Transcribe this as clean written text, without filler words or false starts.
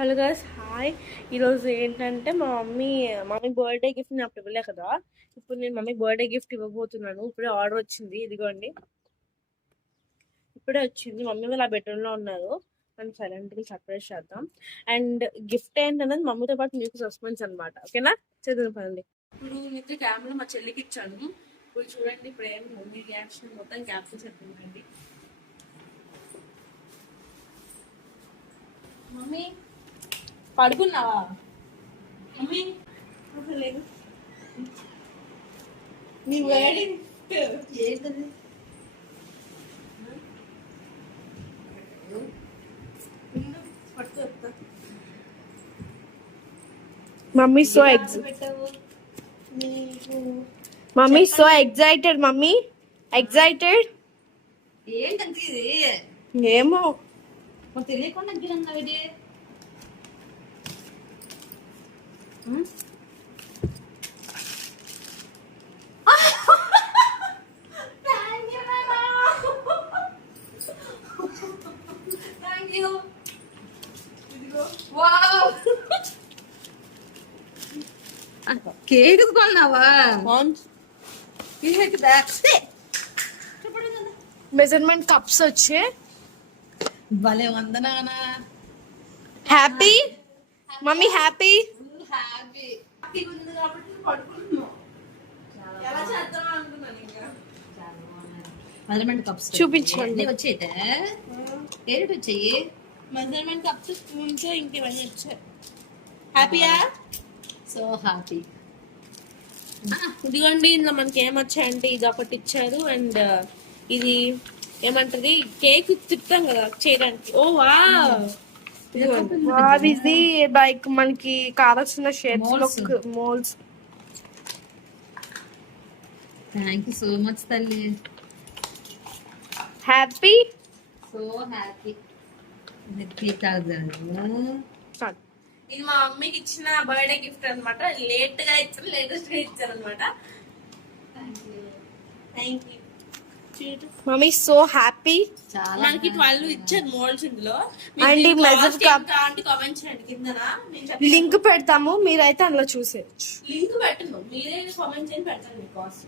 Hello guys, hi. ఈరోజు ఏంటంటే మా మమ్మీ బర్త్డే గిఫ్ట్ నాకు ఇవ్వలే కదా. ఇప్పుడు నేను మమ్మీ బర్త్డే గిఫ్ట్ ఇవ్వబోతున్నాను. ఇప్పుడే ఆర్డర్ వచ్చింది, ఇదిగోండి. ఇప్పుడే వచ్చింది. మమ్మీ వాళ్ళ బెడ్రూమ్ లో ఉన్నారు. మనం సైలెంట్గా సర్ప్రైజ్ చేద్దాం. అండ్ గిఫ్ట్ ఏంటనేది మమ్మీతో పాటు మీకు సస్పెన్స్ అనమాట. ఓకేనా, చదువు పదండి. ఇప్పుడు మీకు కెమెరా మా చెల్లికి ఇచ్చాను. ఇప్పుడు చూడండి, ఇప్పుడు ఏం మమ్మీ రియాక్షన్ మొత్తం క్యాప్చర్ చెప్తుందండి. మమ్మీ పడుకున్నావా? మమ్మీ లేదు, నీ వెడ్డింగ్ ఏంటది? Mummy so mummy so excited. Mummy excited. ఏంటంటే ఇది ఏమో తెలియకుండా కేక్ కొన్నావా? మెజర్మెంట్ కప్స్ వచ్చే. భలే వందనానా. Happy mummy, happy. Measurement cups చూపించండి. వచ్చేదే ఏమిటి వచ్చాయి? మెజర్మెంట్ కప్స్, స్పూన్స్, ఇంక ఇవన్నీ వచ్చాయి. హ్యాపీయా? So happy. ఇదిగోండి, ఇందులో మనకి ఏమొచ్చాయంటే ఇది ఒకటి ఇచ్చారు. అండ్ ఇది ఏమంటది, కేక్ తిప్పుతాం కదా చేయడానికి. ఓ వా, ఇది లైక్ మనకి కావాల్సిన షేప్స్ లో moulds. Thank you so much తల్లి. Happy, so happy. ఇది మా మమ్మీకి ఇచ్చిన బర్త్డే గిఫ్ట్ అనమాట. లేట్ గా ఇచ్చారు, లేటెస్ట్ గా ఇచ్చారు అనమాట. Thank you mummy, so happy. మనకి 12 ఇచ్చారు మోల్డ్స్ ఇందులో. అండ్ కామెంట్ చేయండి కింద, లింక్ పెడతాము, మీరైతే అందులో చూసేయచ్చు. లింక్ పెట్టను, మీరే కామెంట్ చేయండి, పెడతాను మీకు కాస్ట్.